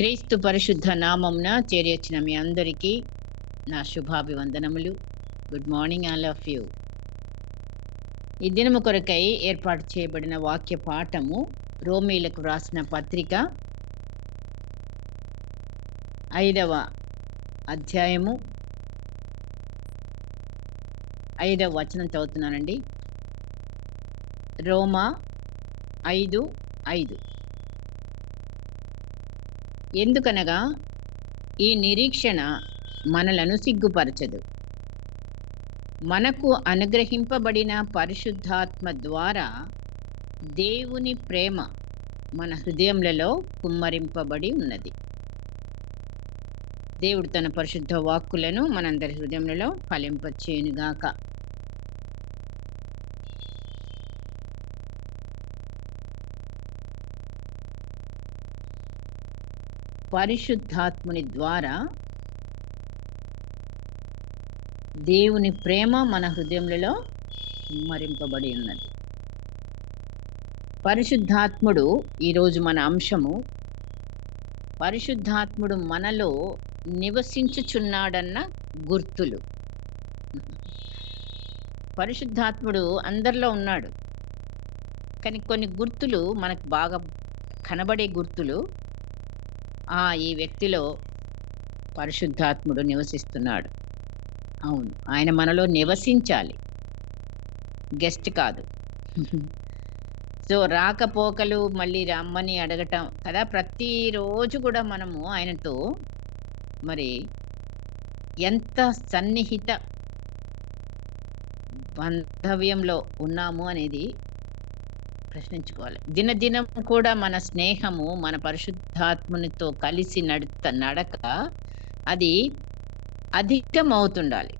క్రీస్తు పరిశుద్ధ నామంన చేరియొచ్చిన మీ అందరికీ నా శుభాభివందనములు. Good morning all of you. ఈ దినము కొరకై ఏర్పాటు చేయబడిన వాక్య పాఠము రోమీలకు వ్రాసిన పత్రిక 5వ అధ్యాయము 5వ వచనం చదువుతున్నానండి. రోమా 5:5. ఎందుకనగా ఈ నిరీక్షణ మనలను సిగ్గుపరచదు. మనకు అనుగ్రహింపబడిన పరిశుద్ధాత్మ ద్వారా దేవుని ప్రేమ మన హృదయములలో కుమ్మరింపబడి ఉన్నది. దేవుడు తన పరిశుద్ధ వాక్కులను మనందరి హృదయములలో ఫలింపచేయునుగాక. పరిశుద్ధాత్ముని ద్వారా దేవుని ప్రేమ మన హృదయములలో కుమ్మరింపబడి ఉన్నది. పరిశుద్ధాత్ముడు ఈరోజు మన అంశము. పరిశుద్ధాత్ముడు మనలో నివసించుచున్నాడన్న గుర్తులు. పరిశుద్ధాత్ముడు అందరిలో ఉన్నాడు, కానీ కొన్ని గుర్తులు మనకు బాగా కనబడే గుర్తులు. ఈ వ్యక్తిలో పరిశుద్ధాత్ముడు నివసిస్తున్నాడు. అవును, ఆయన మనలో నివసించాలి, గెస్ట్ కాదు. సో రాకపోకలు మళ్ళీ రమ్మని అడగటం కదా, ప్రతిరోజు కూడా మనము ఆయనతో మరి ఎంత సన్నిహిత బాంధవ్యంలో ఉన్నాము అనేది ప్రశ్నించుకోవాలి. దినదినం కూడా మన స్నేహము మన పరిశుద్ధాత్మునితో కలిసి నడక అది అధికమవుతుండాలి.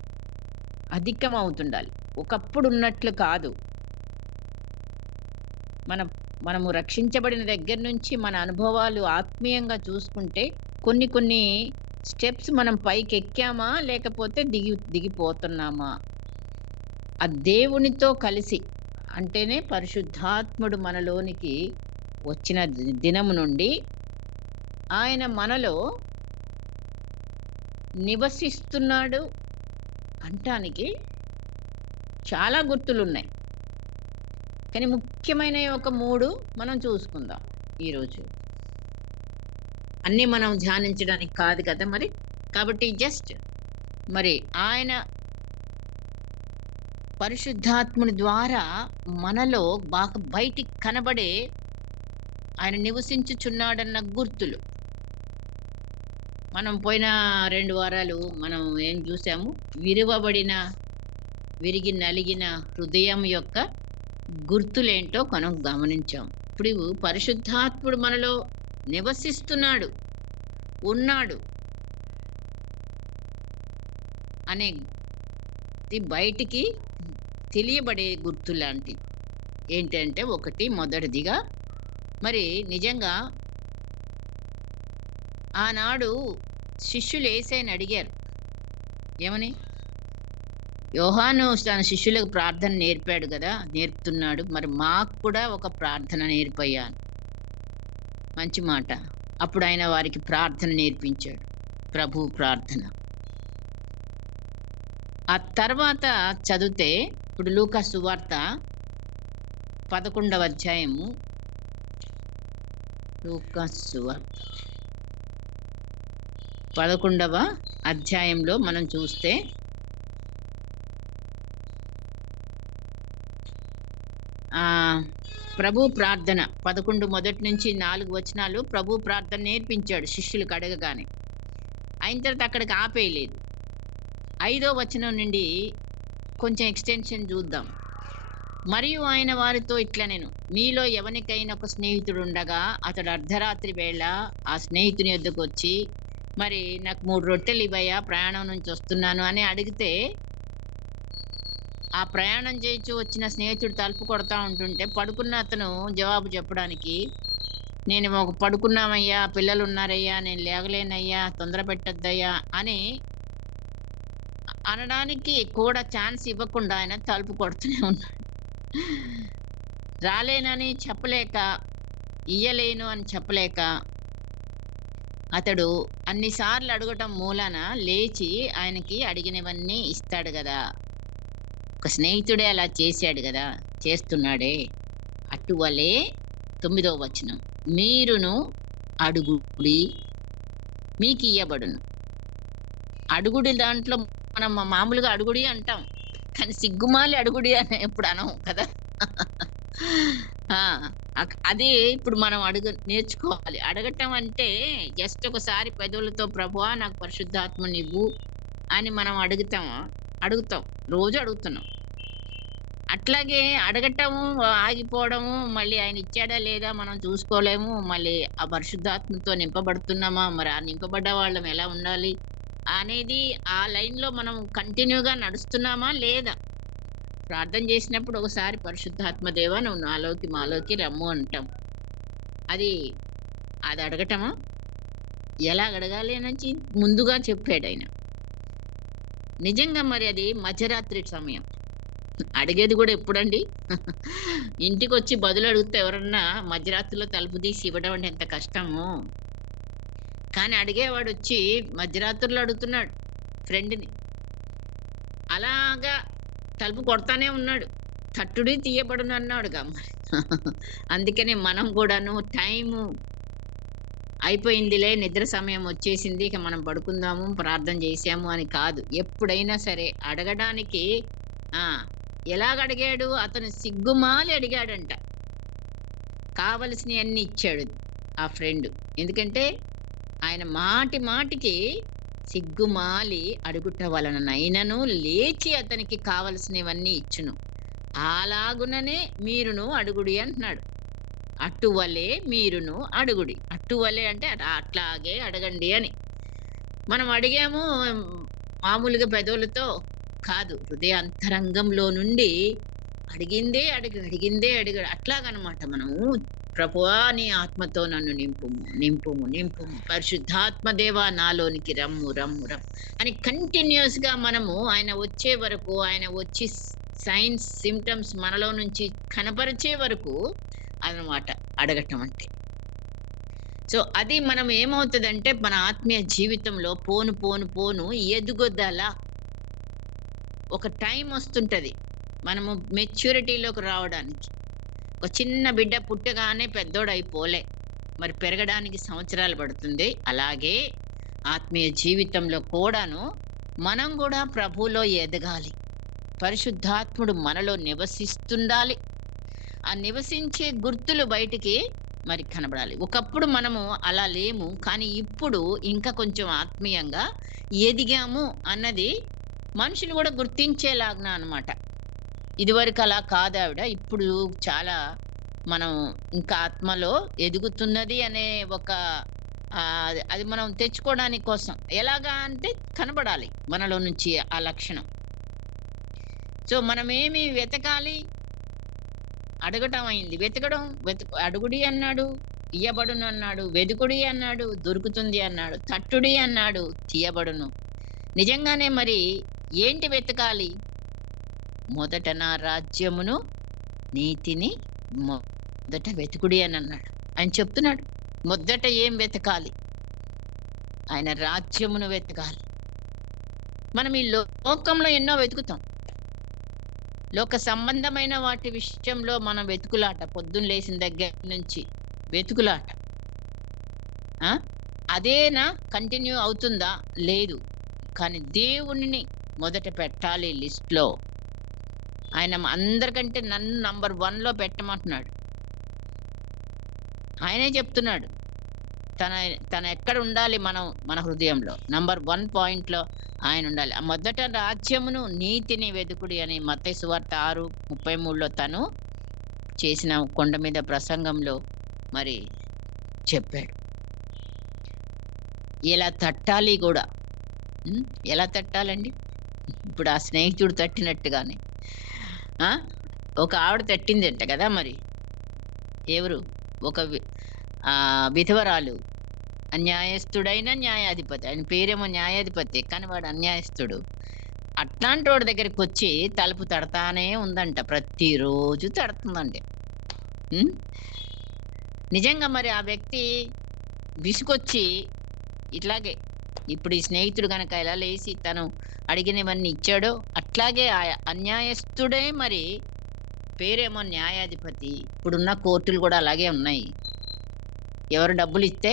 ఒకప్పుడు ఉన్నట్లు కాదు. మనము రక్షించబడిన దగ్గర నుంచి మన అనుభవాలు ఆత్మీయంగా చూసుకుంటే కొన్ని స్టెప్స్ మనం పైకి ఎక్కామా లేకపోతే దిగిపోతున్నామా? ఆ దేవునితో కలిసి అంటేనే పరిశుద్ధాత్ముడు మనలోనికి వచ్చిన దినము నుండి ఆయన మనలో నివసిస్తున్నాడు అంటానికి చాలా గుర్తులు ఉన్నాయి. కానీ ముఖ్యమైన ఒక 3 మనం చూసుకుందాం ఈరోజు. అన్నీ మనం ధ్యానించడానికి కాదు కదా మరి, కాబట్టి జస్ట్ మరి ఆయన పరిశుద్ధాత్ముని ద్వారా మనలో బాగా బయటికి కనబడే ఆయన నివసించుచున్నాడన్న గుర్తులు. మనం పోయిన 2 వారాలు మనం ఏం చూసాము? విరిగి నలిగిన హృదయం యొక్క గుర్తులేంటో మనం గమనించాం. ఇప్పుడు పరిశుద్ధాత్ముడు మనలో నివసిస్తున్నాడు, ఉన్నాడు అనే బయటికి తెలియబడే గుర్తు లాంటి ఏంటంటే, మొదటిదిగా మరి నిజంగా ఆనాడు శిష్యులు యేసయ్యని అడిగారు. ఏమని? యోహాను తన శిష్యులకు ప్రార్థన నేర్పుతున్నాడు, మరి మాకు కూడా ఒక ప్రార్థన నేర్పయ్యాను. మంచి మాట. అప్పుడు ఆయన వారికి ప్రార్థన నేర్పించాడు, ప్రభు ప్రార్థన. ఆ తర్వాత చదివితే ఇప్పుడు లూకా సువార్త 11వ అధ్యాయము, లూకా సువార్త 11వ అధ్యాయంలో మనం చూస్తే ప్రభు ప్రార్థన 11 మొదటి నుంచి 4 వచనాలు ప్రభు ప్రార్థన నేర్పించాడు శిష్యులకు అడగగానే. అయిన తర్వాత అక్కడికి ఆపేయలేదు. 5వ వచనం నుండి కొంచెం ఎక్స్టెన్షన్ చూద్దాం. మరియు ఆయన వారితో ఇట్లా, నేను మీలో ఎవరికైనా ఒక స్నేహితుడు ఉండగా అతడు అర్ధరాత్రి వేళ ఆ స్నేహితుని వద్దకు వచ్చి, మరి నాకు 3 రొట్టెలు ఇవ్వయ్యా, ప్రయాణం నుంచి వస్తున్నాను అని అడిగితే, ఆ ప్రయాణం చేయించు వచ్చిన స్నేహితుడు తలుపు కొడతా ఉంటుంటే పడుకున్న అతను జవాబు చెప్పడానికి, నేను పడుకున్నామయ్యా, పిల్లలు ఉన్నారయ్యా, నేను లేగలేనయ్యా, తొందర పెట్టద్దయ్యా అని అనడానికి కూడా ఛాన్స్ ఇవ్వకుండా ఆయన తలుపు కొడుతూనే ఉన్నాడు. రాలేనని చెప్పలేక, ఇయ్యలేను అని చెప్పలేక అతడు అన్ని సార్లు అడగటం మూలాన లేచి ఆయనకి అడిగినవన్నీ ఇస్తాడు గదా! ఒక స్నేహితుడే అలా చేశాడు గదా! చేస్తున్నాడే. అటువలే 9వ వచనం. మీరును అడుగుడి మీకియ్యబడును. అడుగుడి దాంట్లో మనం మామూలుగా అడుగుడి అంటాం. కానీ సిగ్గుమాలి అడుగుడి అని ఎప్పుడు అనం కదా! ఆ! అదే ఇప్పుడు మనం నేర్చుకోవాలి. అడగటం అంటే జస్ట్ ఒకసారి పెదవులతో ప్రభువా నాకు పరిశుద్ధాత్మనివ్వు అని మనం అడుగుతామా? అడుగుతాం. రోజు అడుగుతున్నాం. అట్లాగే అడగటము, ఆగిపోవడము, మళ్ళీ ఆయన ఇచ్చాడా లేదా మనం చూసుకోలేము. మళ్ళీ ఆ పరిశుద్ధాత్మతో నింపబడుతున్నామా? మరి ఆ నింపబడ్డ వాళ్ళం ఎలా ఉండాలి? అనేది ఆ లైన్‌లో మనం కంటిన్యూగా నడుస్తున్నామా? లేదా? ప్రార్థన చేసినప్పుడు ఒకసారి పరిశుద్ధాత్మ దేవా నువ్వు నాలోకి, మాలోకి రమ్ము అంటాం. అది అది అడగటమా? ఎలాగ అడగాలి అనేది ముందుగా చెప్పాడాయన. నిజంగా మరి అది మధ్యరాత్రి సమయం. అడిగేది గూడా ఎప్పుడండి? ఇంటికొచ్చి బదులడిగితే ఎవరన్నా మధ్యరాత్రిలో తలుపు తీసి ఇవ్వడం అంటే ఎంత కష్టమో. కానీ అడిగేవాడొచ్చి మధ్యరాత్రిలో అడుగుతున్నాడు ఫ్రెండ్‌ని. అలాగా తలుపు కొడతానే ఉన్నాడు. తట్టుడి తీయబడునన్నాడుగా మరి. అందుకనే మనం గూడాను టైము అయిపోయిందిలే నిద్ర సమయం వచ్చేసింది. ఇక మనం పడుకుందాము, ప్రార్థన చేశాము అని కాదు. ఎప్పుడైనా సరే అడగడానికి ఆ! ఎలాగడిగాడు? అతను సిగ్గుమాలి అడిగాడంట. కావలసినయన్నీ ఇచ్చాడు ఆ ఫ్రెండు. ఎందుకంటే ఆయన మాటి మాటికి సిగ్గుమాలి అడుగుట వలననైనను లేచి అతనికి కావలసినవన్నీ ఇచ్చును. అలాగుననే మీరును అడుగుడి అంటున్నాడు. అటువలే మీరును అడుగుడి. అటువలే అంటే అట్లాగే అడగండి అని. మనం అడిగాము మామూలుగా పెదవులతో కాదు. హృదయ అంతరంగంలో నుండి అడిగిందే అడుగు, అడిగిందే అడుగు అట్లాగనమాట మనము ప్రభువా నీ ఆత్మతో నన్ను నింపుము, నింపుము, నింపుము. పరిశుద్ధాత్మ దేవా నాలోనికి రమ్ము, రమ్ము, రమ్ము అని కంటిన్యూయస్‌గా మనము ఆయన వచ్చే వరకు, ఆయన వచ్చి సైన్స్, సింప్టమ్స్ మనలో నుంచి కనపరిచే వరకు అదనమాట అడగటం అంటే. సో, అది మనం ఏమవుతదంటే మన ఆత్మీయ జీవితంలో పోను, పోను, పోను ఎదుగుదల ఒక టైమొస్తుంటది. మనము మెచ్యూరిటీలోకి రావడానికి. ఒక చిన్న బిడ్డ పుట్టగానే పెద్దోడయిపోలే. మరి పెరగడానికి సంవత్సరాలు పడుతుంది. అలాగే ఆత్మీయ జీవితంలో కూడాను మనం గూడా ప్రభువులో ఎదగాలి. పరిశుద్ధాత్ముడు మనలో నివసిస్తుండాలి. ఆ నివసించే గుర్తులు బయటికి మరి కనబడాలి. ఒకప్పుడు మనము అలా లేము. కానీ ఇప్పుడు ఇంకా కొంచెం ఆత్మీయంగా ఎదిగాము అన్నది మనుషులు గూడా గుర్తించేలాగున అనమాట. ఇదివరకు అలా కాదావిడ. ఇప్పుడు చాలా మనం ఇంకా ఆత్మలో ఎదుగుతున్నది అనే ఒక అది మనం తెచ్చుకోవడానికి కోసం. ఎలాగా అంటే కనబడాలి మనలో నుంచి ఆ లక్షణం. సో, మనమేమి వెతకాలి? అడగటం అయింది. వెతకడం అడుగుడి అన్నాడు, ఇయ్యబడును అన్నాడు, వెదుకుడి అన్నాడు, దొరుకుతుంది అన్నాడు, తట్టుడి అన్నాడు, తీయబడును. నిజంగానే మరి ఏంటి వెతకాలి? మొదట నా రాజ్యమును, నీతిని మొదట వెతుకుడి అని అన్నాడు. ఆయన చెప్తున్నాడు. మొదట ఏం వెతకాలి? ఆయన రాజ్యమును వెతకాలి. మనం ఈ లోకంలో ఎన్నో వెతుకుతాం. లోక సంబంధమైన వాటి విషయంలో మనం వెతుకులాట. పొద్దున్న లేసిన దగ్గర నుంచి వెతుకులాట. ఆ! అదేనా కంటిన్యూ అవుతుందా? లేదు. కానీ దేవుడిని మొదట పెట్టాలి లిస్ట్‌లో. ఆయన అందరికంటే నన్ను నంబర్ 1లో పెట్టమంటున్నాడు. ఆయనే చెప్తున్నాడు. తన తన ఎక్కడ ఉండాలి మన హృదయంలో. నంబర్ 1 పాయింట్‌లో ఆయనుండాలి. ఆ మొదట రాజ్యమును, నీతిని వెదుకుడి అని మత్తయి సువార్త 6:33లో తను చేసిన కొండ మీద ప్రసంగంలో మరి చెప్పాడు. ఎలా తట్టాలి గూడా. హ్మ్. ఎలా తట్టాలండి? ఇప్పుడు ఆ స్నేహితుడు తట్టినట్టుగానే. ఆ! ఒక ఆవిడ తట్టిందంట గదా మరి. ఎవరు? ఒక విధవరాలు. అన్యాయస్తుడైన న్యాయాధిపతి. ఆయన పేరేమో న్యాయాధిపతే. కానీ వాడు అన్యాయస్తుడు. అట్లాంటోడి దగ్గరికొచ్చి తలుపు తడతానే ఉందంట. ప్రతిరోజు తడుతుందండి. హ్మ్. నిజంగా మరి ఆ వ్యక్తి విసుగొచ్చి ఇట్లాగే ఇప్పుడు ఈ స్నేహితుడు గనక ఎలా లేసి తను అడిగినవన్నీ ఇచ్చాడో, అట్లాగే ఆ అన్యాయస్తుడే మరి పేరేమో న్యాయాధిపతి. ఇప్పుడున్న కోర్టులు గూడా అలాగే ఉన్నాయి. ఎవరు డబ్బులిస్తే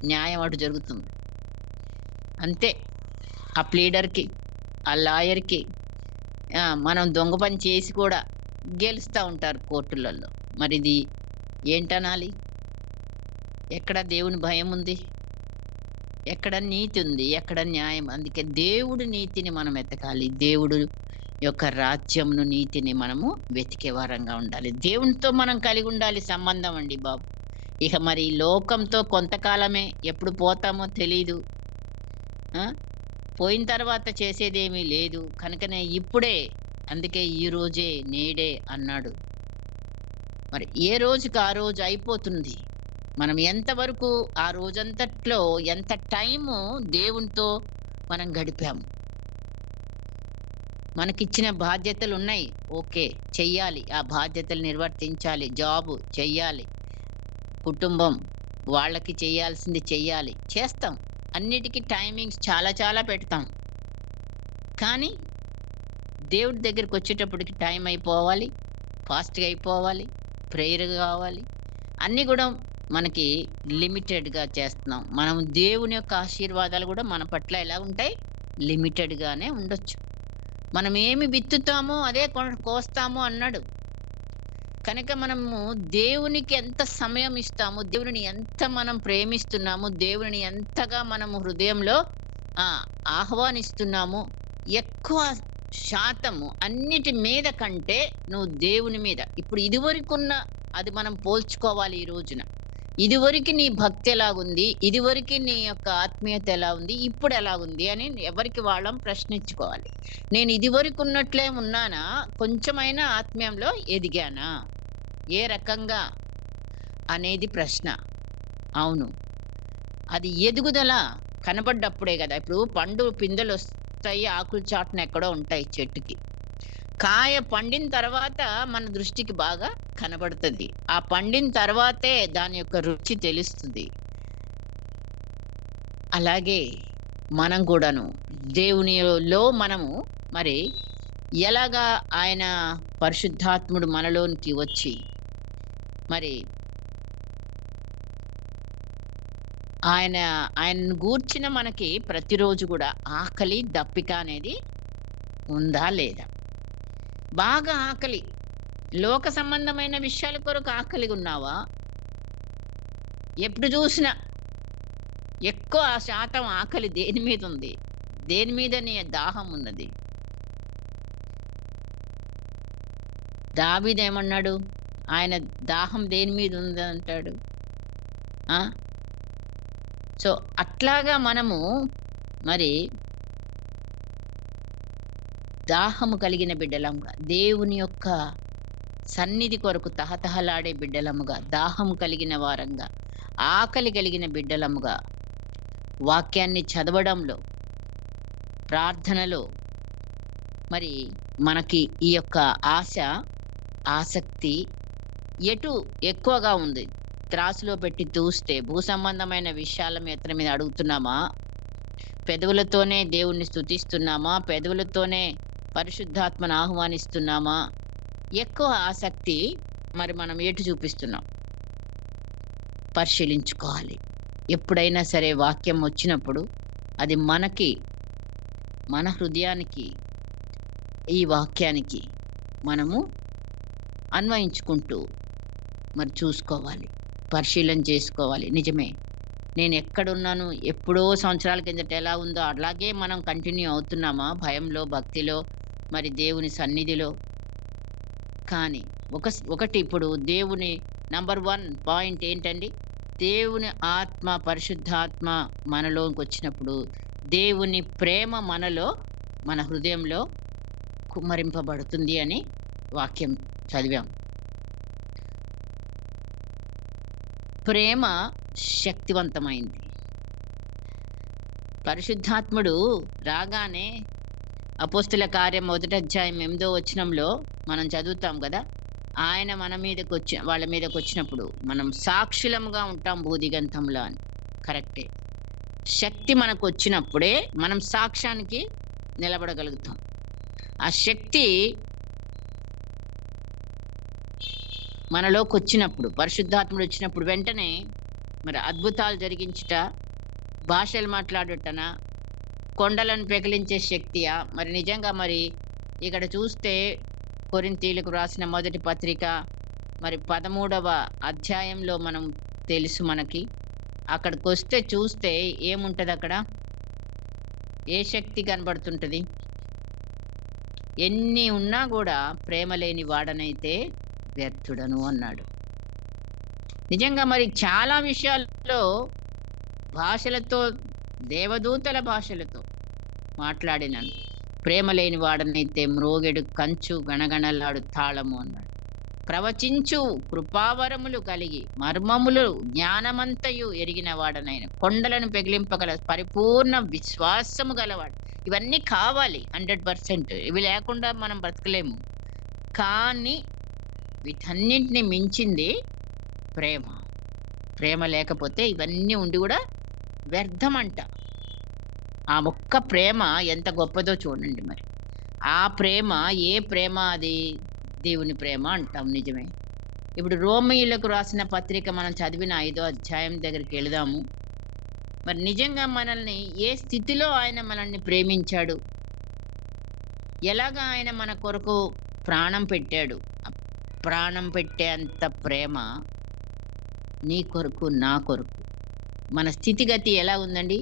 న్యాయం అటు జరుగుతుంది. అంతే. ఆ ప్లీడర్‌కి, ఆ లాయర్‌కి మనం దొంగ పని చేసి కూడా గెలుస్తా ఉంటారు కోర్టులలో. మరిది ఏంటనాలి? ఎక్కడ దేవుని భయముంది? ఎక్కడ నీతుంది? ఎక్కడ న్యాయం? అందుకే దేవుడి నీతిని మనం వెతకాలి. దేవుడు యొక్క రాజ్యమును, నీతిని మనము వెతికే వారంగా ఉండాలి. దేవునితో మనం కలిగుండాలి సంబంధం అండి బాబు. ఇక మరి ఈ లోకంతో కొంతకాలమే, ఎప్పుడు పోతామో తెలీదు. ఆ! పోయిన తర్వాత చేసేదేమీ లేదు. కనుకనే ఇప్పుడే, అందుకే ఈ రోజే, నేడే అన్నాడు. మరి ఏ రోజుకి ఆ రోజు అయిపోతుంది. మనం ఎంతవరకు ఆ రోజంతట్లో ఎంత టైము దేవునితో మనం గడిపాము. మనకిచ్చిన బాధ్యతలున్నాయి. ఓకే. చెయ్యాలి. ఆ బాధ్యతలు నిర్వర్తించాలి. జాబు చెయ్యాలి. కుటుంబం వాళ్ళకి చేయాల్సింది చెయ్యాలి. చేస్తాం. అన్నిటికి టైమింగ్స్ చాలా చాలా పెడతాం. కానీ దేవుడి దగ్గరికొచ్చేటప్పటికి టైం అయిపోవాలి. ఫాస్ట్‌గా అయిపోవాలి. ప్రేయర్ కావాలి. అన్నీ గూడా మనకి లిమిటెడ్‌గా చేస్తున్నాం. మనం దేవుని యొక్క ఆశీర్వాదాలు గూడా మన పట్ల ఎలా ఉంటాయి? లిమిటెడ్‌గానే ఉండొచ్చు. మనం ఏమి విత్తుతామో అదే కోస్తాము అన్నాడు. కనుక మనము దేవునికి ఎంత సమయం ఇస్తాము, దేవునిని ఎంత మనం ప్రేమిస్తున్నాము, దేవునిని ఎంతగా మనము హృదయంలో ఆ! ఆహ్వానిస్తున్నాము, ఎక్కువ శాతము అన్నిటి మీద కంటే నువ్వు దేవుని మీద ఇప్పుడు ఇదివరకున్న అది మనం పోల్చుకోవాలి ఈ రోజున. ఇదివరకు నీ భక్తి ఎలాగుంది? ఇదివరకు నీ యొక్క ఆత్మీయత ఎలా ఉంది? ఇప్పుడు ఎలాగుంది? అని ఎవరికి వాళ్ళం ప్రశ్నించుకోవాలి. నేను ఇదివరకు ఉన్నట్లే ఉన్నానా? కొంచెమైనా ఆత్మీయంలో ఎదిగానా? ఏ రకంగా అనేది ప్రశ్న. అవును. అది ఎదుగుదల కనపడ్డప్పుడే గదా! ఇప్పుడు పండు పిందెలొస్తాయి. ఆకులు చాటున ఎక్కడో ఉంటాయి చెట్టుకి. కాయ పండిన తర్వాత మన దృష్టికి బాగా కనబడుతది. ఆ పండిన తర్వాతే దాని యొక్క రుచి తెలుస్తుంది. అలాగే మనం కూడాను దేవునిలో మనము మరి ఎలాగా ఆయన పరిశుద్ధాత్ముడు మనలోనికి వచ్చి మరి ఆయన ఆయనను గూర్చిన మనకి ప్రతిరోజు గూడా ఆకలి, దప్పిక అనేది ఉందా? లేదా? బాగా ఆకలి. లోక సంబంధమైన విషయాల కొరకు ఆకలిగున్నావా? ఎప్పుడు జూసినా ఎక్కువ శాతం ఆకలి దేని మీదుంది? దేని మీద నీ దాహం ఉన్నది? దావీదేమన్నాడు? ఆయన దాహం దేని మీద ఉందంటాడు? ఆ! సో, అట్లాగా మనము మరి దాహము కలిగిన బిడ్డలముగా, దేవుని యొక్క సన్నిధి కొరకు తహతహలాడే బిడ్డలముగా, దాహం కలిగిన వారంగా, ఆకలి కలిగిన బిడ్డలముగా, వాక్యాన్ని చదవడంలో, ప్రార్థనలో మరి మనకి ఈ యొక్క ఆశ, ఆసక్తి ఎటు ఎక్కువగా ఉంది? త్రాసులో పెట్టి తూస్తే భూ సంబంధమైన విషయాల మీద అడుగుతున్నామా? పెదవులతోనే దేవుణ్ణి స్తుతిస్తున్నామా? పెదవులతోనే పరిశుద్ధాత్మను ఆహ్వానిస్తున్నామా? ఎక్కువ ఆసక్తి మరి మనం ఎటు చూపిస్తున్నాం? పరిశీలించుకోవాలి. ఎప్పుడైనా సరే వాక్యం వచ్చినప్పుడు అది మనకి, మన హృదయానికి, ఈ వాక్యానికి మనము అన్వయించుకుంటూ మరి చూసుకోవాలి. పరిశీలన చేసుకోవాలి. నిజమే. నేనెక్కడున్నాను? ఎప్పుడో సంవత్సరాల కిందట ఎలా ఉందో అలాగే మనం కంటిన్యూ అవుతున్నామా? భయంలో, భక్తిలో, మరి దేవుని సన్నిధిలో? కానీ ఒకటి ఇప్పుడు దేవుని నంబర్ 1 పాయింట్ ఏంటండి? దేవుని ఆత్మ, పరిశుద్ధాత్మ మనలోకొచ్చినప్పుడు దేవుని ప్రేమ మనలో, మన హృదయంలో కుమ్మరింపబడుతుంది అని వాక్యం చదివాం. ప్రేమ శక్తివంతమైంది. పరిశుద్ధాత్ముడు రాగానే అపోస్తుల కార్యం 1 అధ్యాయం 8వ వచనంలో మనం చదువుతాం గదా! ఆయన మన వాళ్ళ మీదకొచ్చినప్పుడు మనం సాక్షులముగా ఉంటాం భూదిగంతంలో అని. కరెక్టే. శక్తి మనకొచ్చినప్పుడే మనం సాక్ష్యానికి నిలబడగలుగుతాం. ఆ శక్తి మనలోకొచ్చినప్పుడు, పరిశుద్ధాత్ముడు వచ్చినప్పుడు వెంటనే మరి అద్భుతాలు జరిగించుట, భాషలు మాట్లాడుటనా, కొండలను పెకిలించే శక్తియా? మరి నిజంగా మరి ఇక్కడ చూస్తే కొరింథీయులకు రాసిన మొదటి పత్రిక మరి 13వ అధ్యాయంలో మనం తెలుసు మనకి. అక్కడికొస్తే చూస్తే ఏముంటదక్కడ? ఏ శక్తి కనబడుతుంటది? ఎన్ని ఉన్నా గూడా ప్రేమ లేని వాడనైతే వ్యర్థుడను అన్నాడు. నిజంగా మరి చాలా విషయాల్లో భాషలతో, దేవదూతల భాషలతో మాట్లాడినను. ప్రేమ లేని వాడనైతే మ్రోగెడు కంచు గణగణలాడు తాళము అన్నాడు. ప్రవచించు కృపావరములు కలిగి మర్మములు జ్ఞానమంతయు ఎరిగిన వాడనైన కొండలను పెగిలింపగల పరిపూర్ణ విశ్వాసము గలవాడు. ఇవన్నీ కావాలి 100%. ఇవి లేకుండా మనం బ్రతకలేము. కానీ వీటన్నింటిని మించింది ప్రేమ. ప్రేమ లేకపోతే ఇవన్నీ ఉండి కూడా వ్యర్థమంట. ఆ ఒక్క ప్రేమ ఎంత గొప్పదో చూడండి మరి. ఆ ప్రేమ ఏ ప్రేమ అది? దేవుని ప్రేమ అంటాం, నిజమే. ఇప్పుడు రోమీయులకు రాసిన పత్రిక మనం చదివిన 5వ అధ్యాయం దగ్గరికి వెళదాము. మరి నిజంగా మనల్ని ఏ స్థితిలో ఆయన మనల్ని ప్రేమించాడు, ఎలాగా ఆయన మన కొరకు ప్రాణం పెట్టాడు. ప్రాణం పెట్టే అంత ప్రేమ నీ కొరకు, నా కొరకు. మన స్థితిగతి ఎలా ఉందండి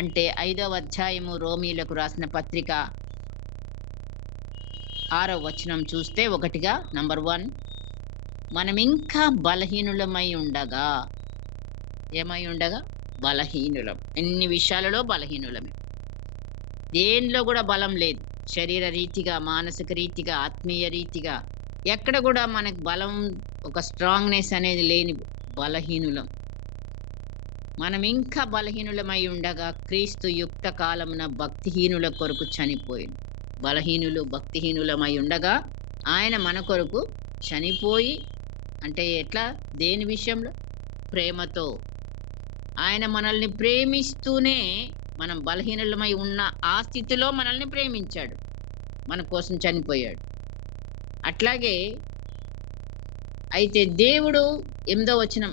అంటే 5వ అధ్యాయము రోమీయులకు రాసిన పత్రిక 6వ వచనం చూస్తే ఒకటిగా నంబర్ 1, మనం ఇంకా బలహీనులమై ఉండగా. ఏమై ఉండగా? బలహీనులం. ఎన్ని విషయాలలో బలహీనులమే. దేనిలో కూడా బలం లేదు. శరీర రీతిగా, మానసిక రీతిగా, ఆత్మీయ రీతిగా ఎక్కడ కూడా మనకు బలం, ఒక స్ట్రాంగ్నెస్ అనేది లేని బలహీనులం. మనం ఇంకా బలహీనులమై ఉండగా క్రీస్తు యుక్త కాలమున భక్తిహీనుల కొరకు చనిపోయింది. బలహీనులు, భక్తిహీనులమై ఉండగా ఆయన మన కొరకు చనిపోయి, అంటే ఎట్లా? దేని విషయంలో? ప్రేమతో. ఆయన మనల్ని ప్రేమిస్తూనే, మనం బలహీనులమై ఉన్న ఆ స్థితిలో మనల్ని ప్రేమించాడు, మన కోసం చనిపోయాడు. అట్లాగే అయితే దేవుడు 8వ వచనం,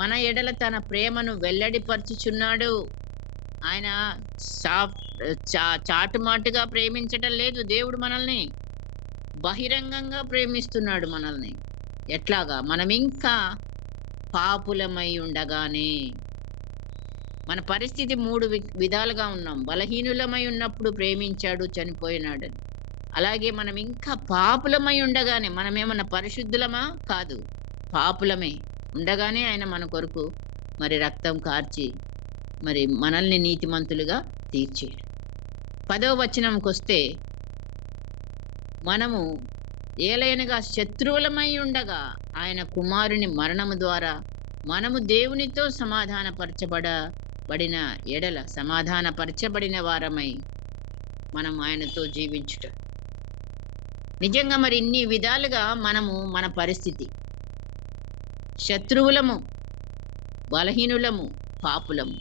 మన ఎడల తన ప్రేమను వెల్లడిపరచుచున్నాడు. ఆయన చాటుమాటుగా ప్రేమించటం లేదు. దేవుడు మనల్ని బహిరంగంగా ప్రేమిస్తున్నాడు మనల్ని. ఎట్లాగా? మనం ఇంకా పాపులమై ఉండగానే. మన పరిస్థితి 3 విధాలుగా ఉన్నాం. బలహీనులమై ఉన్నప్పుడు ప్రేమించాడు, చనిపోయినాడని. అలాగే మనం ఇంకా పాపులమై ఉండగానే, మనమేమన్నా పరిశుద్ధులమా? కాదు, పాపులమే ఉండగానే ఆయన మన కొరకు మరి రక్తం కార్చి మరి మనల్ని నీతిమంతులుగా తీర్చాడు. 10వ వచనంకి వస్తే, మనము ఏలైనగా శత్రువులమై ఉండగా ఆయన కుమారుని మరణము ద్వారా మనము దేవునితో సమాధానపరచబడిన ఎడల సమాధానపరచబడిన వారమై మనం ఆయనతో జీవించుట. నిజంగా మరి ఇన్ని విధాలుగా మనము మన పరిస్థితి శత్రువులము, బలహీనులము, పాపులము.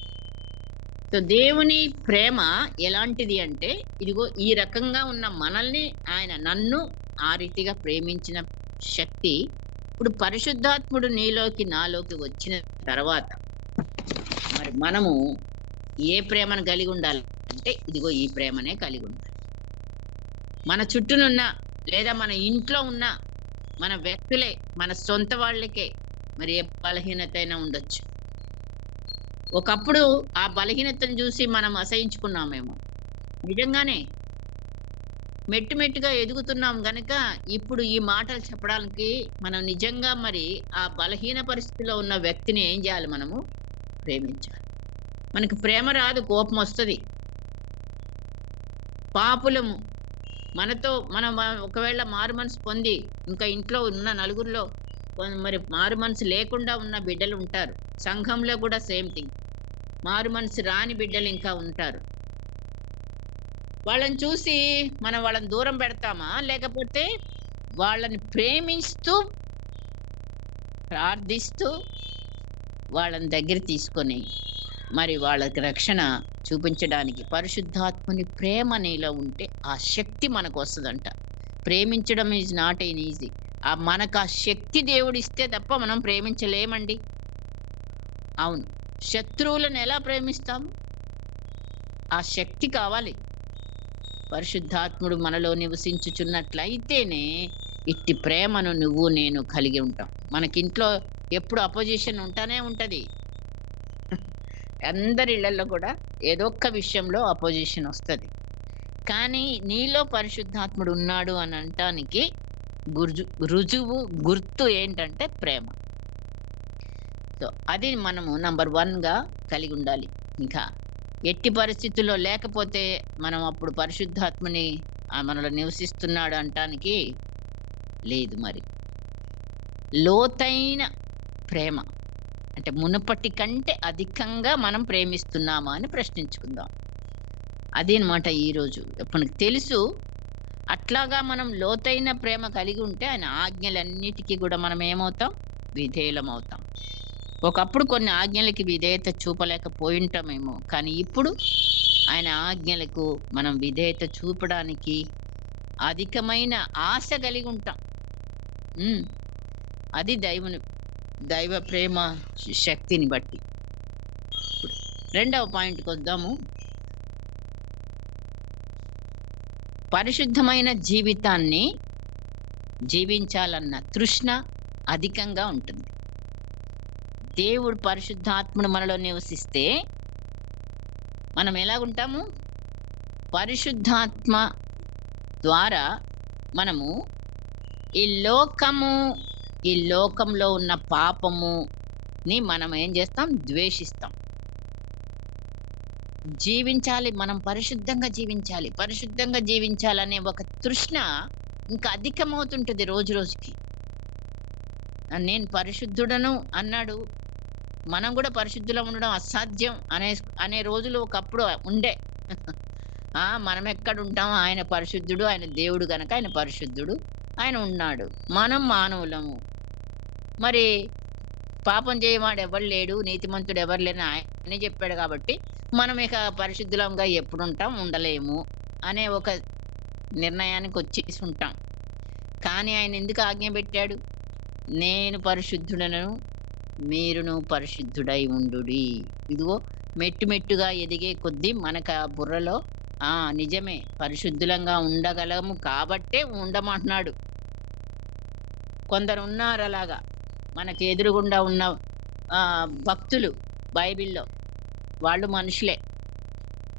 సో దేవుని ప్రేమ ఎలాంటిది అంటే, ఇదిగో ఈ రకంగా ఉన్న మనల్ని ఆయన, నన్ను ఆ రీతిగా ప్రేమించిన శక్తి ఇప్పుడు పరిశుద్ధాత్ముడు నీలోకి, నాలోకి వచ్చిన తర్వాత మరి మనము ఏ ప్రేమను కలిగి ఉండాలి అంటే, ఇదిగో ఈ ప్రేమనే కలిగి ఉండాలి. మన చుట్టూనున్న, లేదా మన ఇంట్లో ఉన్న మన వ్యక్తులే, మన సొంత వాళ్ళకే మరి ఏ బలహీనత అయినా ఉండొచ్చు. ఒకప్పుడు ఆ బలహీనతను చూసి మనం అసహించుకున్నామేమో. నిజంగానే మెట్టుగా ఎదుగుతున్నాం గనక ఇప్పుడు ఈ మాటలు చెప్పడానికి మనం నిజంగా మరి ఆ బలహీన పరిస్థితిలో ఉన్న వ్యక్తిని ఏం చేయాలి? మనము ప్రేమించాలి. మనకి ప్రేమ రాదు, కోపం వస్తుంది. పాపులము, మనతో మనం ఒకవేళ మారు మనసు పొంది ఇంకా ఇంట్లో ఉన్న నలుగురిలో మరి మారు మనసు లేకుండా ఉన్న బిడ్డలు ఉంటారు. సంఘంలో కూడా సేమ్ థింగ్. మారు మనసు రాని బిడ్డలు ఇంకా ఉంటారు. వాళ్ళని చూసి మనం వాళ్ళని దూరం పెడతామా? లేకపోతే వాళ్ళని ప్రేమిస్తూ, ప్రార్థిస్తూ వాళ్ళని దగ్గర తీసుకొని మరి వాళ్ళకి రక్షణ చూపించడానికి పరిశుద్ధాత్మని ప్రేమ నీలో ఉంటే ఆ శక్తి మనకు వస్తదంట. ప్రేమించడం ఈజ్ నాట్ ఎన్ ఈజీ. మనకు ఆ శక్తి దేవుడిస్తే తప్ప మనం ప్రేమించలేమండి. అవును. శత్రువులను ఎలా ప్రేమిస్తాము? ఆ శక్తి కావాలి. పరిశుద్ధాత్ముడు మనలో నివసించుచున్నట్లయితేనే ఇట్టి ప్రేమను నువ్వు నేను కలిగి ఉంటాం. మనకింట్లో ఎప్పుడు అపోజిషన్ ఉంటానే ఉంటది. అందరి ఇళ్లల్లో కూడా ఏదో ఒక్క విషయంలో అపోజిషన్ వస్తది. కానీ నీలో పరిశుద్ధాత్ముడు ఉన్నాడు అని అనటానికి గుర్జు రుజువు, గుర్తు ఏంటంటే ప్రేమ. సో, అది మనము నంబర్ 1గా కలిగి ఉండాలి. ఇంకా ఎట్టి పరిస్థితుల్లో లేకపోతే మనం అప్పుడు పరిశుద్ధాత్మని మనలో నివసిస్తున్నాడు అనటానికి లేదు మరి. లోతైన ప్రేమ అంటే మునుపటి కంటే అధికంగా మనం ప్రేమిస్తున్నామా అని ప్రశ్నించుకుందాం. అదనమాట ఈరోజు. మనకు తెలుసు అట్లాగా మనం లోతైన ప్రేమ కలిగి ఉంటే ఆయన ఆజ్ఞలన్నిటికీ కూడా మనం ఏమవుతాం? విధేయులమవుతాం. ఒకప్పుడు కొన్ని ఆజ్ఞలకి విధేయత చూపలేకపోయుంటామేమో. కానీ ఇప్పుడు ఆయన ఆజ్ఞలకు మనం విధేయత చూపడానికి అధికమైన ఆశ కలిగి ఉంటాం. అది దైవ ప్రేమ శక్తిని బట్టి. రెండవ పాయింట్‌కి వద్దాము. పరిశుద్ధమైన జీవితాన్ని జీవించాలన్న తృష్ణ అధికంగా ఉంటుంది. దేవుడు పరిశుద్ధాత్ముడు మనలో నివసిస్తే మనం ఎలాగుంటాము? పరిశుద్ధాత్మ ద్వారా మనము ఈ లోకంలో ఉన్న పాపముని మనం ఏం చేస్తాం? ద్వేషిస్తాం. జీవించాలి, మనం పరిశుద్ధంగా జీవించాలి. పరిశుద్ధంగా జీవించాలనే ఒక తృష్ణ ఇంకా అధికమవుతుంటది రోజు రోజుకి. నేను పరిశుద్ధుడను అన్నాడు. మనం కూడా పరిశుద్ధులం ఉండడం అసాధ్యం అనే రోజులు ఒకప్పుడు ఉండే. మనం ఎక్కడుంటాం? ఆయన పరిశుద్ధుడు, ఆయన దేవుడు గనక ఆయన పరిశుద్ధుడు, ఆయన ఉన్నాడు. మనం మానవులము. మరి పాపం చేయవాడు ఎవడు లేడు, నీతిమంతుడు ఎవరు లేని ఆయనే చెప్పాడు కాబట్టి మనం ఇక పరిశుద్ధులంగా ఎప్పుడుంటాం? ఉండలేము అనే ఒక నిర్ణయానికి వచ్చేసి ఉంటాం. కానీ ఆయన ఎందుకు ఆజ్ఞ పెట్టాడు? నేను పరిశుద్ధుడను, మీరును పరిశుద్ధుడై ఉండుడి. ఇదిగో మెట్టు మెట్టుగా ఎదిగే కొద్దీ మనకు ఆ బుర్రలో నిజమే పరిశుద్ధులంగా ఉండగలము కాబట్టే ఉండమంటున్నాడు. కొందరు ఉన్నారు అలాగా. మనకి ఎదురుగుండా ఉన్న భక్తులు బైబిల్‌లో. వాళ్ళు మనుషులే.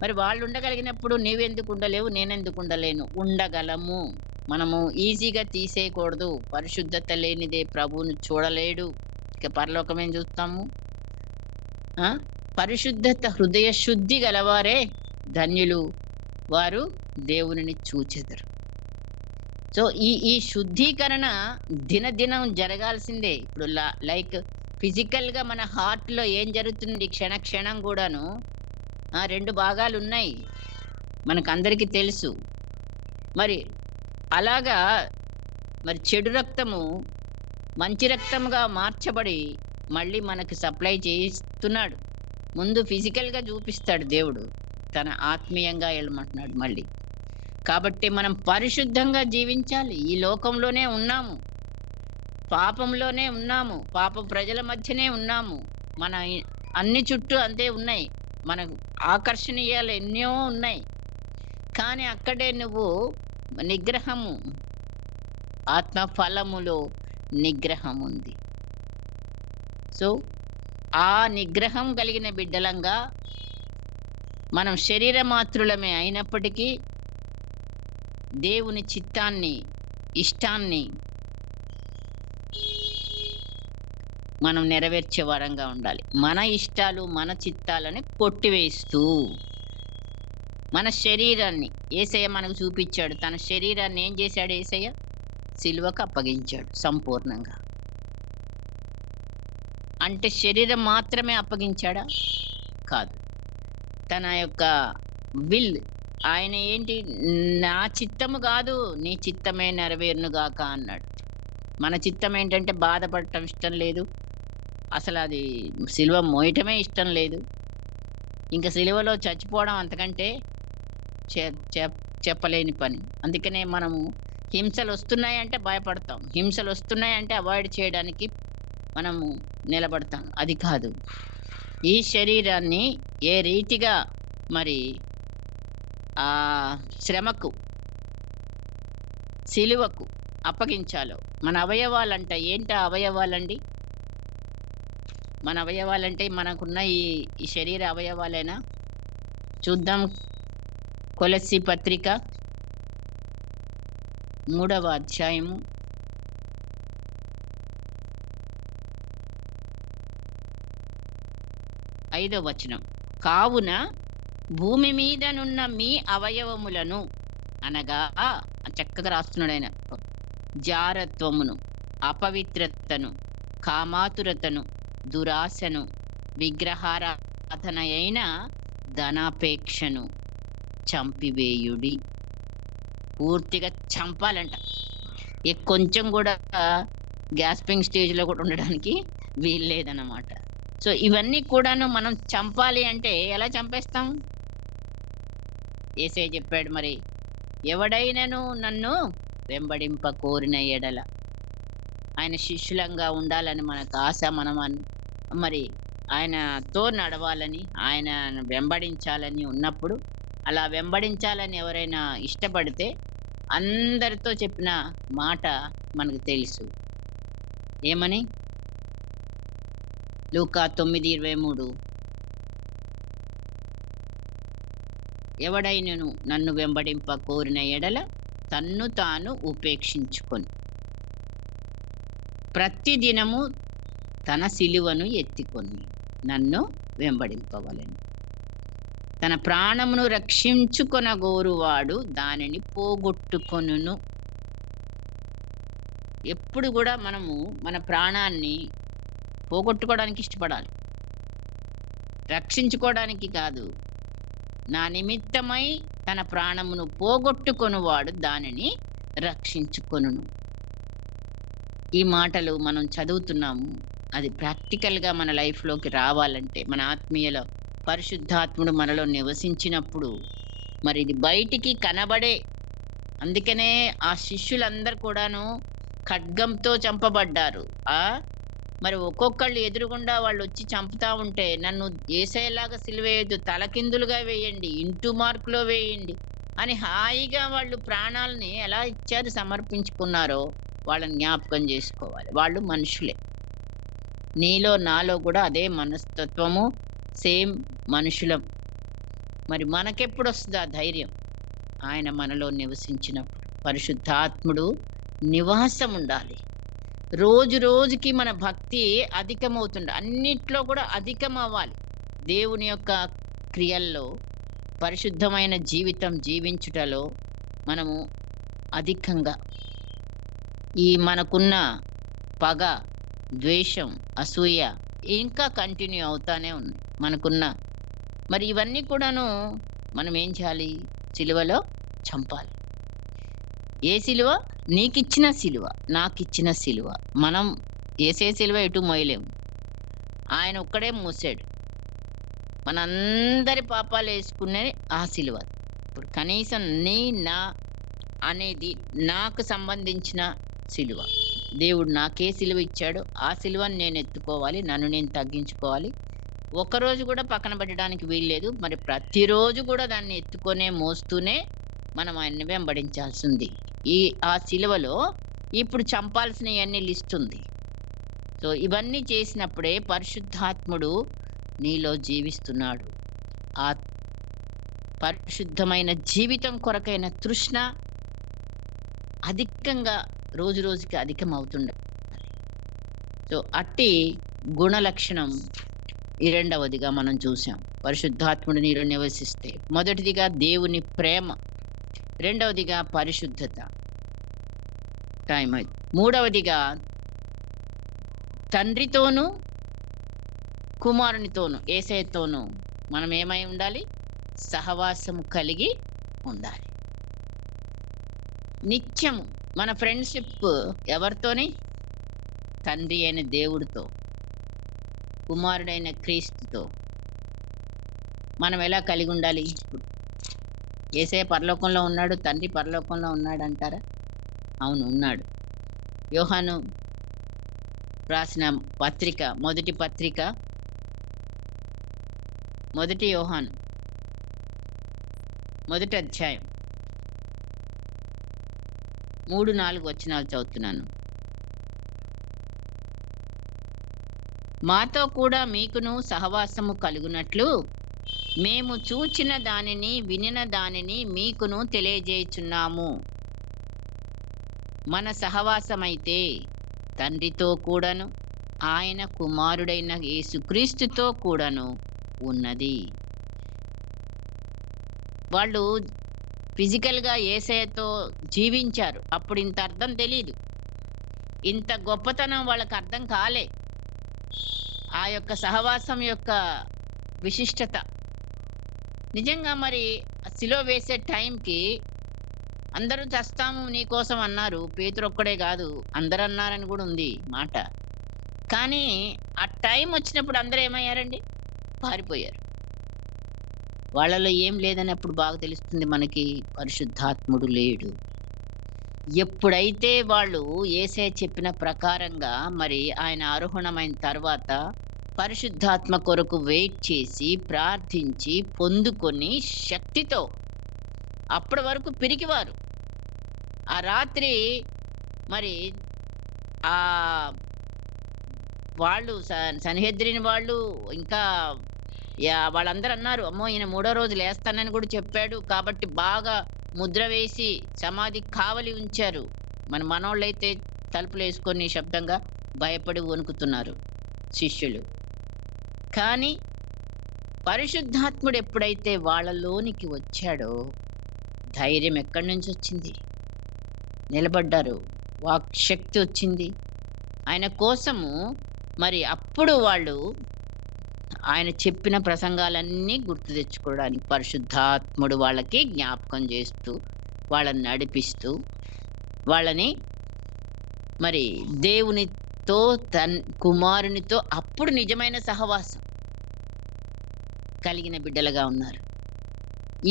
మరి వాళ్ళు ఉండగలిగినప్పుడు నీవెందుకు ఉండలేవు? నేనెందుకు ఉండలేను? ఉండగలము. మనము ఈజీగా తీసేయకూడదు. పరిశుద్ధత లేనిదే ప్రభువును చూడలేడు. ఇక పరలోకం ఏం చూస్తాము? పరిశుద్ధత హృదయ శుద్ధి గలవారే ధన్యులు, వారు దేవునిని చూచెదరు. సో, ఈ శుద్ధీకరణ దినదినం జరగాల్సిందే. ఇప్పుడు లైక్ ఫిజికల్‌గా మన హార్ట్‌లో ఏం జరుగుతుంది క్షణ క్షణం కూడాను 2 భాగాలున్నాయి. మనకందరికీ తెలుసు. మరి అలాగా మరి చెడు రక్తము మంచి రక్తముగా మార్చబడి మళ్ళీ మనకు సప్లై చేయిస్తున్నాడు. ముందు ఫిజికల్‌గా చూపిస్తాడు దేవుడు. తన ఆత్మీయంగా వెళ్ళమంటున్నాడు మళ్ళీ. కాబట్టి మనం పరిశుద్ధంగా జీవించాలి. ఈ లోకంలోనే ఉన్నాము. పాపంలోనే ఉన్నాము. పాప ప్రజల మధ్యనే ఉన్నాము. మన అన్ని చుట్టూ అంతే ఉన్నాయి. మనకు ఆకర్షణీయాలు ఎన్నో ఉన్నాయి. కానీ అక్కడే నువ్వు నిగ్రహము, ఆత్మ ఫలములో నిగ్రహం ఉంది. సో, ఆ నిగ్రహం కలిగిన బిడ్డలంగా మనం శరీర మాత్రులమే అయినప్పటికీ దేవుని చిత్తాన్ని, ఇష్టాన్ని మనం నెరవేర్చే వారంగా ఉండాలి. మన ఇష్టాలు, మన చిత్తాలని కొట్టివేస్తూ మన శరీరాన్ని యేసయ్య మనకు చూపించాడు. తన శరీరాన్ని ఏం చేశాడు యేసయ్య? సిలువకు అప్పగించాడు సంపూర్ణంగా. అంటే శరీరం మాత్రమే అప్పగించాడా? కాదు. తన యొక్క విల్ ఆయన ఏంటి? నా చిత్తము కాదు, నీ చిత్తమే నెరవేరునుగాక అన్నాడు. మన చిత్తం ఏంటంటే బాధపడటం ఇష్టం లేదు. అసలు అది సిలువ మోయటమే ఇష్టం లేదు. ఇంక సిలువలో చచ్చిపోవడం అంతకంటే చె చెప్ చెప్పలేని పని. అందుకనే మనము హింసలొస్తున్నాయంటే భయపడతాం. హింసలొస్తున్నాయంటే అవాయిడ్ చేయడానికి మనము నిలబడతాం. అది కాదు. ఈ శరీరాన్ని ఏ రీతిగా మరి శ్రమకు, సిలువకు అప్పగించాలో మన అవయవాలంట. ఏంటి ఆ అవయవాలండి? మన అవయవాలంటే మనకున్న ఈ ఈ శరీర అవయవాలేనా? చూద్దాం. కొలస్సీ పత్రిక 3వ అధ్యాయము 5వ వచనం. కావున భూమి మీదనున్న మీ అవయవములను అనగా చక్కగా రాస్తున్నాడాయన. జారత్వమును, అపవిత్రతను, కామాతురతను, దురాశను, విగ్రహారాధనయైన ధనాపేక్షను చంపివేయుడి. పూర్తిగా చంపాలంట. కొంచెం కూడా గ్యాస్పింగ్ స్టేజ్‌లో కూడా ఉండడానికి వీల్లేదన్నమాట. సో, ఇవన్నీ కూడాను మనం చంపాలి అంటే ఎలా చంపేస్తాం? యేసయ్య చెప్పాడు మరి, ఎవడైనను నన్ను వెంబడింప కోరిన ఎడల, ఆయన శిష్యులంగా ఉండాలని మనకు ఆశ. మరి ఆయనతో నడవాలని, ఆయనను వెంబడించాలని ఉన్నప్పుడు, అలా వెంబడించాలని ఎవరైనా ఇష్టపడితే అందరితో చెప్పిన మాట మనకు తెలుసు. ఏమని? లూకా 9:23 ఎవడైనను నన్ను వెంబడింప కోరిన ఎడల తన్ను తాను ఉపేక్షించుకొని ప్రతి దినము తన సిలువను ఎత్తికొని నన్ను వెంబడింపవలెను. తన ప్రాణమును రక్షించుకొనగోరువాడు దానిని పోగొట్టుకొనును. ఎప్పుడు కూడా మనము మన ప్రాణాన్ని పోగొట్టుకోవడానికి ఇష్టపడాలి, రక్షించుకోవడానికి కాదు. నా నిమిత్తమై తన ప్రాణమును పోగొట్టుకొనువాడు దానిని రక్షించుకొనును. ఈ మాటలు మనం చదువుతున్నాము. అది ప్రాక్టికల్‌గా మన లైఫ్‌లోకి రావాలంటే, మన ఆత్మీయలో పరిశుద్ధాత్ముడు మనలో నివసించినప్పుడు మరి ఇది బయటికి కనబడే. అందుకనే ఆ శిష్యులందరూ కూడాను ఖడ్గంతో చంపబడ్డారు. మరి ఒక్కొక్కళ్ళు ఎదురుగుండా వాళ్ళొచ్చి చంపుతా ఉంటే, నన్ను యేసయ్యలాగా సిలువేయొద్దు, తలకిందులుగా వేయండి, ఇంటూ మార్కులో వేయండి అని హాయిగా వాళ్ళు ప్రాణాలని ఎలా ఇచ్చారు, సమర్పించుకున్నారో వాళ్ళని జ్ఞాపకం చేసుకోవాలి. వాళ్ళు మనుషులే. నీలో నాలో కూడా అదే మనస్తత్వము, సేమ్ మనుషులం. మరి మనకెప్పుడొస్తది ఆ ధైర్యం? ఆయన మనలో నివసించినప్పుడు. పరిశుద్ధాత్ముడు నివాసం ఉండాలి. రోజు రోజుకి మన భక్తి అధికమవుతుంది. అన్నిట్లో కూడా అధికమవ్వాలి. దేవుని యొక్క క్రియల్లో, పరిశుద్ధమైన జీవితం జీవించుటలో మనము అధికంగా మనకున్న పగ, ద్వేషం, అసూయ ఇంకా కంటిన్యూ అవుతానే ఉన్నాయి మనకున్న. మరి ఇవన్నీ కూడాను మనం ఏం చేయాలి? సిలువలో చంపాలి. ఏ సిలువ? నీకిచ్చిన సిలువ, నాకిచ్చిన సిలువ. మనం యేసయ్య సిలువ ఎటు మోయలేము. ఆయన ఒక్కడే మోసాడు. మనందరి పాపాలేసుకునే ఆ సిలువ. ఇప్పుడు కనీసం నా అనేది నాకు సంబంధించిన సిలువ. దేవుడు నాకే సిలువ ఇచ్చాడో ఆ సిలువను నేను ఎత్తుకోవాలి. నన్ను నేను తగ్గించుకోవాలి. ఒక్కరోజు కూడా పక్కన పెట్టడానికి వీల్లేదు. మరి ప్రతిరోజు కూడా దాన్ని ఎత్తుకొనే మోస్తూనే మనం ఆయన్ని వెంబడించాల్సింది. ఆ సిలువలో ఇప్పుడు చంపాల్సినయన్నీ లిస్ట్ ఉంది. సో, ఇవన్నీ చేసినప్పుడే పరిశుద్ధాత్ముడు నీలో జీవిస్తున్నాడు. ఆ పరిశుద్ధమైన జీవితం కొరకైన తృష్ణ అధికంగా రోజు రోజుకి అధికమవుతుండాలి. సో, అట్టి గుణలక్షణం ఈ రెండవదిగా మనం చూసాం. పరిశుద్ధాత్ముడు నీలో నివసిస్తే మొదటిదిగా దేవుని ప్రేమ, రెండవదిగా పరిశుద్ధత. టైం అయింది. మూడవదిగా తండ్రితోనూ కుమారునితోనూ యేసయ్యతోనూ మనం ఏమై ఉండాలి? సహవాసము కలిగి ఉండాలి. నిత్యము మన ఫ్రెండ్షిప్ ఎవరితోని? తండ్రి అయిన దేవుడితో, కుమారుడైన క్రీస్తుతో. మనం ఎలా కలిగి ఉండాలి? ఇప్పుడు యేసయ్య పరలోకంలో ఉన్నాడు, తండ్రి పరలోకంలో ఉన్నాడంటారా? అవును, ఉన్నాడు. యోహాను రాసిన పత్రిక, మొదటి పత్రిక, మొదటి యోహాను మొదటి అధ్యాయం 3, 4 వచనాలు చదువుతున్నాను. మాతో కూడా మీకును సహవాసము కలుగునట్లు మేము చూచిన దానిని వినిన దానిని మీకును తెలియజేయుచున్నాము. మన సహవాసమైతే తండ్రితో కూడాను ఆయన కుమారుడైన యేసుక్రీస్తుతో కూడాను ఉన్నది. వాళ్ళు ఫిజికల్‌గా యేసయ్యతో జీవించారు. అప్పుడు ఇంత అర్థం తెలీదు. ఇంత గొప్పతనం వాళ్ళకి అర్థం కాలే. ఆ యొక్క సహవాసం యొక్క విశిష్టత. నిజంగా మరి సిలువ వేసే టైంకి అందరూ చస్తాము నీకోసం అన్నారు. పేతురొక్కడే గాదు, అందరన్నారని గూడా ఉంది మాట. కానీ ఆ టైం వచ్చినప్పుడు అందరూ ఏమయ్యారండి? పారిపోయారు. వాళ్ళలో ఏం లేదని అప్పుడు బాగా తెలుస్తుంది మనకి. పరిశుద్ధాత్ముడు లేడు. ఎప్పుడైతే వాళ్ళు యేసయ్య చెప్పిన ప్రకారంగా మరి ఆయన ఆరోహణమైన తర్వాత పరిశుద్ధాత్మ కొరకు వెయిట్ చేసి, ప్రార్థించి, పొందుకొని శక్తితో అప్పటి వరకు పిరికివారు. ఆ రాత్రి మరి ఆహ్, వాళ్ళు సన్హెద్రిన్ వాళ్ళు ఇంకా వాళ్ళందరూ అన్నారు, అమ్మో! ఈయన మూడో రోజు లేస్తానని కూడా చెప్పాడు. కాబట్టి బాగా ముద్ర వేసి సమాధికి కావలి ఉంచారు. మనోళ్ళైతే తలుపులేసుకొని నిశ్శబ్దంగా భయపడి వణుకుతున్నారు శిష్యులు. కానీ పరిశుద్ధాత్ముడు ఎప్పుడైతే వాళ్ళలోనికి వచ్చాడో ధైర్యం ఎక్కడి నుంచి వచ్చింది? నిలబడ్డారు. వాక్‌శక్తి వచ్చింది. ఆయన కోసము మరి అప్పుడు వాళ్ళు ఆయన చెప్పిన ప్రసంగాలన్నీ గుర్తు తెచ్చుకోవడానికి పరిశుద్ధాత్ముడు వాళ్ళకి జ్ఞాపకం చేస్తూ, వాళ్ళని నడిపిస్తూ, వాళ్ళని మరి దేవునితో కుమారునితో అప్పుడు నిజమైన సహవాసం కలిగిన బిడ్డలుగా ఉన్నారు.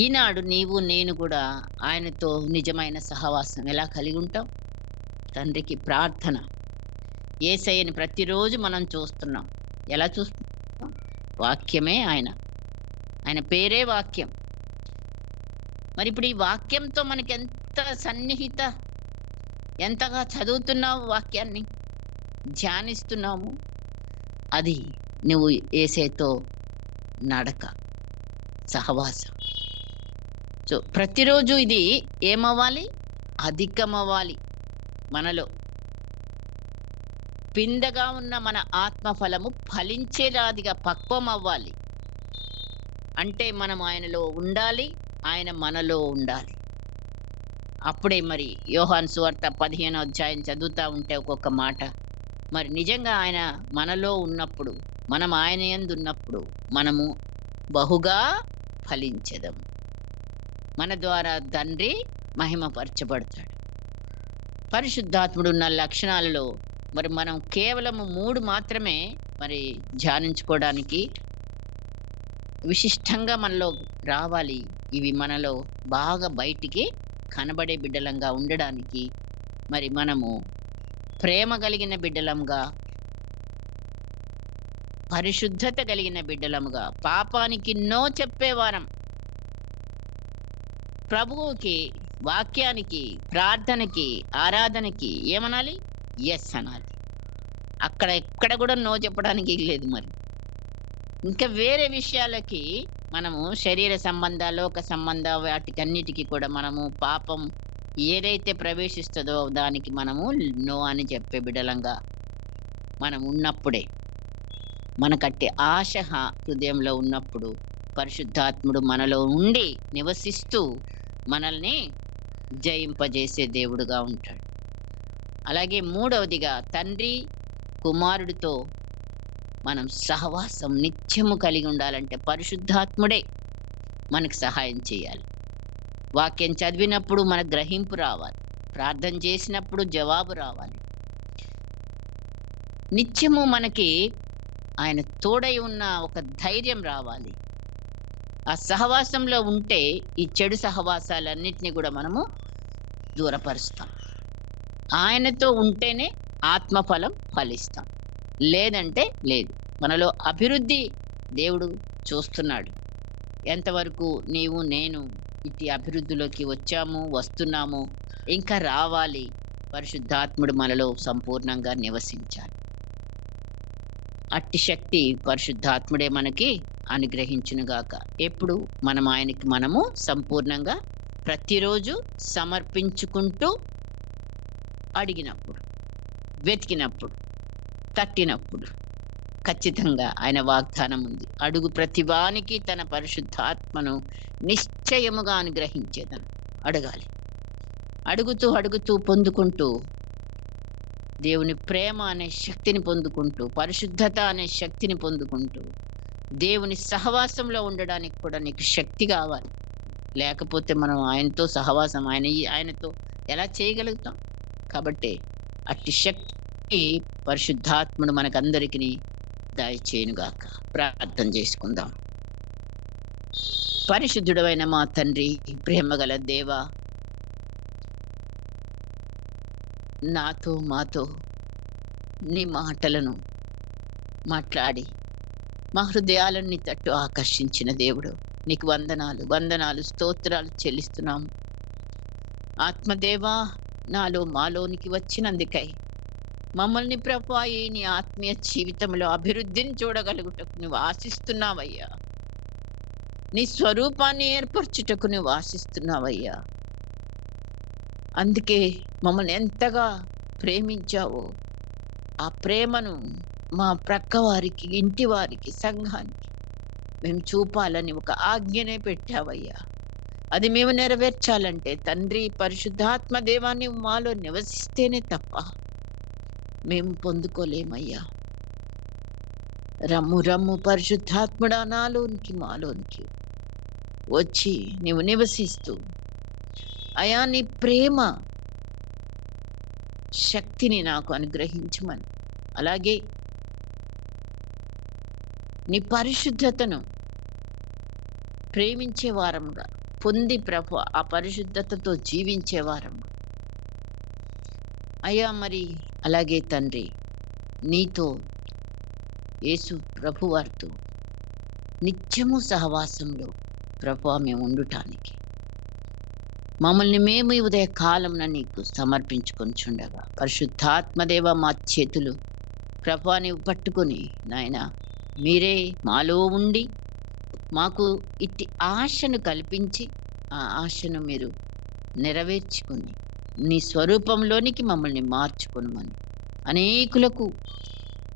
ఈనాడు నీవు నేను కూడా ఆయనతో నిజమైన సహవాసం ఎలా కలిగి ఉంటాం? తండ్రికి ప్రార్థన. యేసయ్యని ప్రతిరోజు మనం చూస్తున్నాం. ఎలా చూస్తున్నాం? వాక్యమే ఆయన. ఆయన పేరే వాక్యం. మరి ఇప్పుడు ఈ వాక్యంతో మనకెంత సన్నిహిత, ఎంతగా చదువుతున్నావు వాక్యాన్ని, ధ్యానిస్తున్నాము. అది నువ్వు యేసయ్యతో నడక, సహవాసం. సో ప్రతిరోజు ఇది ఏమవ్వాలి? అధికమవ్వాలి మనలో. పిందగా ఉన్న మన ఆత్మఫలము ఫలించేలాదిగా పక్వం అవ్వాలి. అంటే మనం ఆయనలో ఉండాలి, ఆయన మనలో ఉండాలి. అప్పుడే మరి యోహాను సువార్త 15వ అధ్యాయం చదువుతా ఉంటే ఒక్కొక్క మాట, మరి నిజంగా ఆయన మనలో ఉన్నప్పుడు, మనం ఆయన యందు ఉన్నప్పుడు మనము బహుగా ఫలించెదము. మన ద్వారా తండ్రి మహిమపరచబడతాడు. పరిశుద్ధాత్ముడు ఉన్న లక్షణాలలో మరి మనం కేవలము 3 మాత్రమే మరి ధ్యానించుకోవడానికి విశిష్టంగా మనలో రావాలి. ఇవి మనలో బాగా బయటికి కనబడే బిడ్డలంగా ఉండడానికి మరి మనము ప్రేమ కలిగిన బిడ్డలంగా, పరిశుద్ధత కలిగిన బిడ్డలముగా, పాపానికి నో చెప్పేవారం, ప్రభువుకి, వాక్యానికి, ప్రార్థనకి, ఆరాధనకి ఏమనాలి? యెస్ అనాలి. అక్కడ ఎక్కడ కూడా నో చెప్పడానికి లేదు మరి. ఇంకా వేరే విషయాలకి మనము శరీర సంబంధ, లోక సంబంధ వాటికన్నిటికి కూడా మనము పాపం ఏదైతే ప్రవేశిస్తుందో దానికి మనము నో అని చెప్పే బిడ్డలంగా మనం ఉన్నప్పుడే, మనకట్టి ఆశ హృదయంలో ఉన్నప్పుడు పరిశుద్ధాత్ముడు మనలో ఉండి నివసిస్తూ మనల్ని జయింపజేసే దేవుడుగా ఉంటాడు. అలాగే మూడవదిగా తండ్రి కుమారుడితో మనం సహవాసం నిత్యము కలిగి ఉండాలంటే పరిశుద్ధాత్ముడే మనకు సహాయం చేయాలి. వాక్యం చదివినప్పుడు మనకు గ్రహింపు రావాలి, ప్రార్థన చేసినప్పుడు జవాబు రావాలి. నిత్యము మనకి ఆయన తోడై ఉన్న ఒక ధైర్యం రావాలి. ఆ సహవాసంలో ఉంటే ఈ చెడు సహవాసాలన్నిటిని కూడా మనము దూరపరుస్తాం. ఆయనతో ఉంటేనే ఆత్మఫలం ఫలిస్తాం. లేదంటే లేదు. మనలో అభివృద్ధి దేవుడు చూస్తున్నాడు. ఎంతవరకు నీవు, నేను ఇట్టి అభివృద్ధిలోకి వచ్చాము, వస్తున్నాము, ఇంకా రావాలి. పరిశుద్ధాత్ముడు మనలో సంపూర్ణంగా నివసించాలి. అట్టి శక్తి పరిశుద్ధాత్ముడే మనకి అనుగ్రహించునుగాక. ఎప్పుడు మనం ఆయనకి మనము సంపూర్ణంగా ప్రతిరోజు సమర్పించుకుంటూ అడిగినప్పుడు, వెతికినప్పుడు, తట్టినప్పుడు ఖచ్చితంగా ఆయన వాగ్దానం ఉంది. అడుగు ప్రతివానికి తన పరిశుద్ధాత్మను నిశ్చయముగా అనుగ్రహించేదను. అడగాలి. అడుగుతూ అడుగుతూ పొందుకుంటూ దేవుని ప్రేమ అనే శక్తిని పొందుకుంటూ, పరిశుద్ధత అనే శక్తిని పొందుకుంటూ, దేవుని సహవాసంలో ఉండడానికి కూడా నీకు శక్తి కావాలి. లేకపోతే మనం ఆయనతో సహవాసం ఆయనతో ఎలా చేయగలుగుతాం? కాబట్టి అట్టి శక్తి పరిశుద్ధాత్ముడు మనకందరికీ దయచేయునుగాక. ప్రార్థన చేసుకుందాం. పరిశుద్ధుడైన మా తండ్రి, ప్రేమగల దేవా, నాతో మాతో నీ మాటలను మాట్లాడి మా హృదయాలను నీ తట్టు ఆకర్షించిన దేవుడు, నీకు వందనాలు, వందనాలు, స్తోత్రాలు చెల్లిస్తున్నాము. ఆత్మదేవా, నాలో మాలోనికి వచ్చినందుకై మమ్మల్ని ప్రభువా ఈ నీ ఆత్మీయ జీవితంలో అభివృద్ధిని చూడగలుగుటకు నువ్వు ఆశిస్తున్నావయ్యా. నీ స్వరూపాన్ని ఏర్పరచుటకు నువ్వు ఆశిస్తున్నావయ్యా. అందుకే మమ్మల్ని ఎంతగా ప్రేమించావో ఆ ప్రేమను మా ప్రక్క వారికి, ఇంటి వారికి, సంఘానికి మేము చూపాలని ఒక ఆజ్ఞనే పెట్టావయ్యా. అది మేము నెరవేర్చాలంటే తండ్రి పరిశుద్ధాత్మ దేవాన్ని మాలో నివసిస్తేనే తప్ప మేము పొందుకోలేమయ్యా. రమ్ము రమ్ము పరిశుద్ధాత్ముడా, నాలోనికి మాలోనికి వచ్చి నీవు నివసిస్తూ అయా నీ ప్రేమ శక్తిని నాకు అనుగ్రహించమని, అలాగే నీ పరిశుద్ధతను ప్రేమించే వారముగా పొంది ప్రభు ఆ పరిశుద్ధతతో జీవించే వారముగా అయ్యా. మరి అలాగే తండ్రి నీతో యేసు ప్రభువారితో నిత్యము సహవాసంలో ప్రభువా మేము ఉండుటానికి మమ్మల్ని మేము ఈ ఉదయ కాలంన నీకు సమర్పించుకొనిచుండగా పరిశుద్ధాత్మదేవ మా చేతులు ప్రభువా నీవు పట్టుకొని నాయన మీరే మాలో ఉండి మాకు ఇట్టి ఆశను కల్పించి ఆ ఆశను మీరు నెరవేర్చుకొని నీ స్వరూపంలోనికి మమ్మల్ని మార్చుకొనమని, అనేకులకు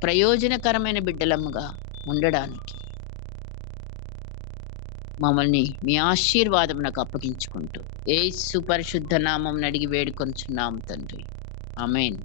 ప్రయోజనకరమైన బిడ్డలముగా ఉండడానికి మమ్మల్ని మీ ఆశీర్వాదమునకు అప్పగించుకుంటూ యేసు పరిశుద్ధ నామమున అడిగి వేడుకొనుచున్నాము తండ్రి. ఆమేన్.